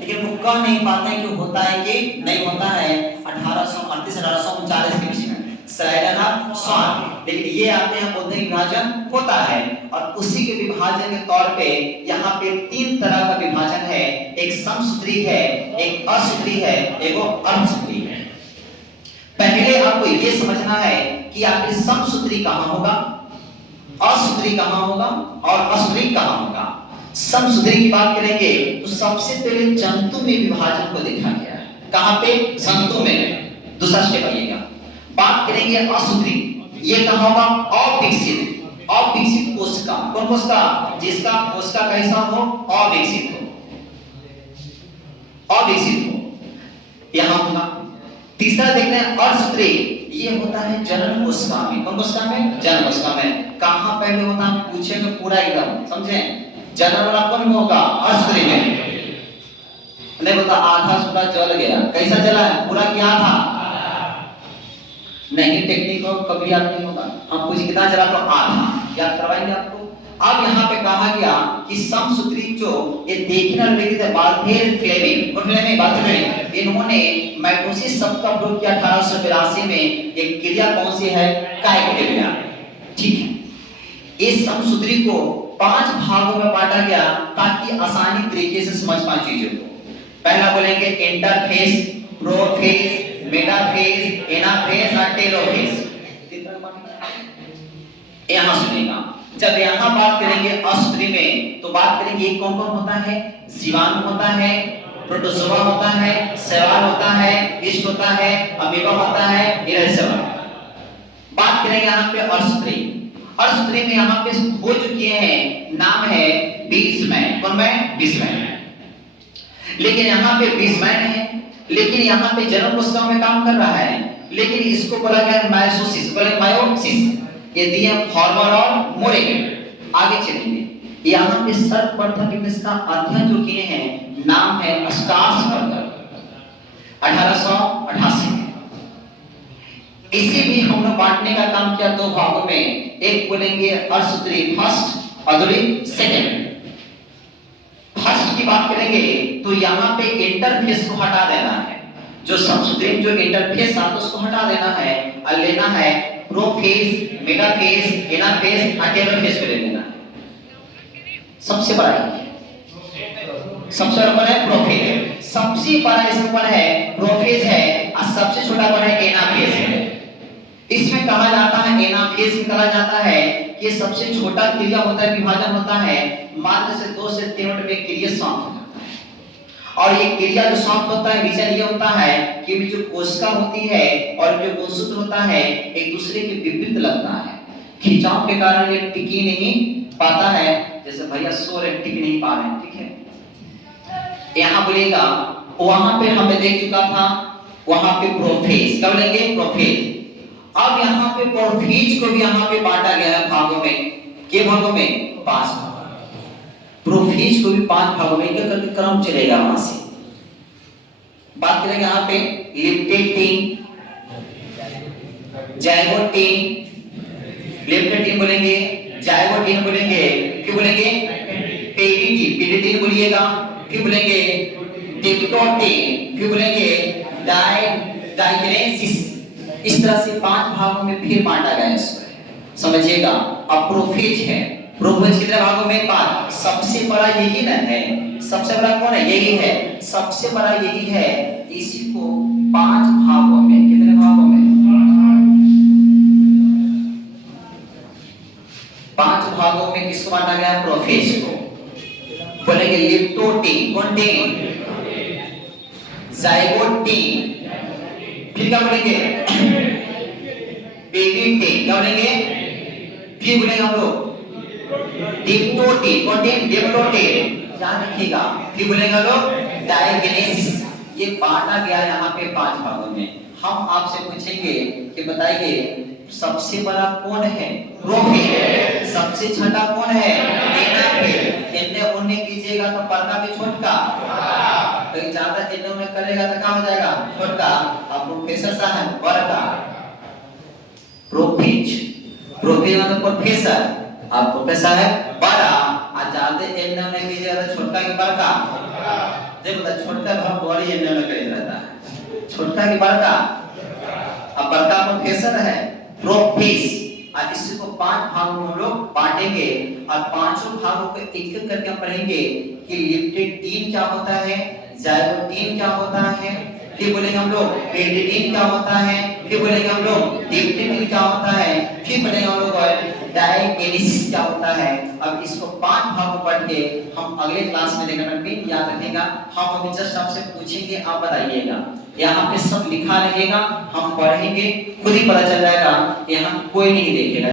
लेकिन वो कह नहीं पाते कि होता है कि नहीं होता है। 1838 1839 के बीच में श्राइडर का स्वान, लेकिन ये आते हैं बोलते हैं विभाजन होता है। और उसी के विभाजन के तौर पे यहाँ पे 3 तरह का विभाजन है, एक समसूत्री है, एक असूत्री है, एक अर्धसूत्री है। पहले आपको ये समझना है कि आखिर समसूत्री कहाँ होगा, असूत्री कहाँ होगा और असूत्री कहाँ होगा। समसूत्री की बात करेंगे तो सबसे पहले जंतु में विभाजन को देखा गया है। कहाँ पे? जंतु में। दूसरा स्टेप आइएगा, बात करेंगे असूत्री, ये कहाँ होगा? अविकसित, अविकसित कोशिका। कौन कोशिका? जिसका कोशिका कैसा हो? अविकसित हो, अविकसित हो, यहां होगा। तीसरा देखते हैं अर्धसूत्री, ये होता है जनन कोशिका में। कौन कोशिका में? जनन कोशिका में। कहां पहले होता है पूछेंगे पूरा एकदम, समझे? जनन वाला कौन होगा? अर्धसूत्री में। नहीं बोलता आधा सूरा जल गया, कैसा जला है? पूरा क्या था? नहीं, टेक्निक को कभी याद नहीं होगा। हम पूछ कितना जला तो आधा याद करवाएंगे आपको। अब यहाँ पे कहा गया कि समसूत्री जो ये देखने वाले व्यक्ति थे वाल्थेर फ्लेमिंग, कौन फ्लेमिंग? वाल्थेर फ्लेमिंग, इन्होंने माइटोसिस शब्द का प्रयोग किया 1882 में। एक क्रिया कौन सी है? काइकोटेरिया। ठीक है, इस समसूत्री को 5 भागों में बांटा गया ताकि आसानी तरीके से समझ पाए चीजों को। पहला बोलेंगे इंटरफेस, प्रोफेस, मेटाफेस, एनाफेस और टेलोफेस। यहां सुनेगा, जब यहां बात करेंगे असूत्री में तो बात करेंगे कौन कौन होता है? जीवाणु होता है, प्रोटोजोआ होता है, शैवाल होता है, यीस्ट होता है, अमीबा होता है, इरेसेवा। बात करेंगे यहां पे असूत्री। असूत्री में यहां पे हो चुके हैं, नाम है बीसमैन। कौन में? बीसमैन। लेकिन यहाँ पे बीसमैन है, लेकिन यहाँ पे जनन कोशिका में काम कर रहा है, लेकिन इसको बोला गया मायोसिस, बोले मायोसिस। ये दिए फॉर्मर और मोरेगेट। आगे चलेंगे, यहाँ पे सर्वप्रथम इसका अध्ययन जो किए हैं नाम है स्टार्सबर्गर, 1888 में। इसी भी हमने बांटने का काम किया 2 भागों में, एक बोलेंगे असूत्री फर्स्ट और दूसरी सेकंड। फर्स्ट की बात करेंगे तो यहाँ पे इंटरफेस को हटा देना है, जो समसूत्री जो इंटरफेस आता है उसको हटा देना है और लेना है प्रोफेस, मेटाफेस, एनाफेस और टेलोफेस को ले लेना है। सबसे बड़ा है, सबसे बड़ा है प्रोफेस, सबसे बड़ा इसके ऊपर है प्रोफेस है और सबसे छोटा बड़ा है एनाफेस है। इसमें कहा जाता है, एनाफेस में कहा जाता है कि सबसे छोटा क्रिया होता है, विभाजन होता है मात्र से 2 से 3 मिनट में क्रिया समाप्त हो जाता है। और ये क्रिया जो समाप्त होता है रीजन ये होता है कि जो कोशिका होती है और जो गुणसूत्र होता है एक दूसरे के विपरीत लगता है, खिंचाव के कारण ये टिकी नहीं पाता है। जैसे भैया सो रहे टिक नहीं पा रहे, ठीक है। यहाँ बोलिएगा वहां पे हमने देख चुका था, वहां पे प्रोफेस, क्या बोलेंगे? प्रोफेस। अब यहाँ पे प्रोफेज को भी यहाँ पे बांटा गया है भागों में। के भागों में? 5 भाग। प्रोफेज को भी 5 भागों में क्या करके क्रम चलेगा वहां से। बात करेंगे यहाँ पे लिप्टेटिन, जाइगोटिन, लिप्टेटिन बोलेंगे, जाइगोटिन बोलेंगे, क्यों बोलेंगे? पेरिटिन, पेरिटिन बोलिएगा, क्यों बोलेंगे? टिप्टोटिन, क्यों बोलेंगे? डाइकिनेसिस। इस तरह से 5 भागों में फिर बांटा गया है इसको, समझिएगा। अब प्रोफेज है, प्रोफेज कितने भागों में? 5। सबसे बड़ा यही ना है, सबसे बड़ा कौन है? यही है, सबसे बड़ा यही है। इसी को 5 भागों में, कितने भागों में? 5 भागों में किसको बांटा गया? प्रोफेज को। बोलेंगे लिप्टोटिन, कौन टिन? जाइगोटिन, फिर क्या बोलेंगे? पेरिटिन, क्या बोलेंगे? फिर बोलेंगे हम लोग डिप्टोटिन, कौन टिन? डिप्टोटिन, याद रखिएगा। फिर बोलेंगे हम लोग डाइकिनेसिस। ये बांटा गया यहाँ पे 5 भागों में। हम आपसे पूछेंगे कि बताइए सबसे बड़ा कौन है? प्रोफेज। सबसे छोटा कौन है? एनाफेज। इन्ने उन्ने कीजिएगा तो बड़का भी छोटका, तो ज्यादा इन्ने उन्ने करेगा तो क्या हो जाएगा? छोटका। अब प्रोफेसर साहब बड़का, प्रोफेज, प्रोफेज मतलब प्रोफेसर, अब प्रोफेसर है बड़ा, और ज्यादा इन्ने उन्ने कीजिएगा तो छोटका की बड़का। देखो तो छोटका भाव बड़ी एने में कहीं रहता है, छोटका की बड़का, अब बड़का प्रोफेसर है प्रोफेस, और इसको 5 भागों में हम लोग बांटेंगे और पांचों भागों को एक एक करके हम पढ़ेंगे कि लिप्टेडीन क्या होता है, जाइलोटीन क्या होता है, फिर बोलेंगे हम लोग पेरिडीन क्या होता है, फिर बोलेंगे हम लोग डिप्टेडीन क्या होता है, फिर बोलेंगे हम लोग डायकेनेसिस क्या होता है। अब इसको 5 भागों में पढ़ के हम अगले क्लास में देखना पिन याद रखिएगा। हम अभी जस्ट आपसे पूछेंगे, आप बताइएगा, यहाँ पे सब लिखा रहेगा, हम पढ़ेंगे, खुद ही पता चल जाएगा, यहाँ कोई नहीं देखेगा।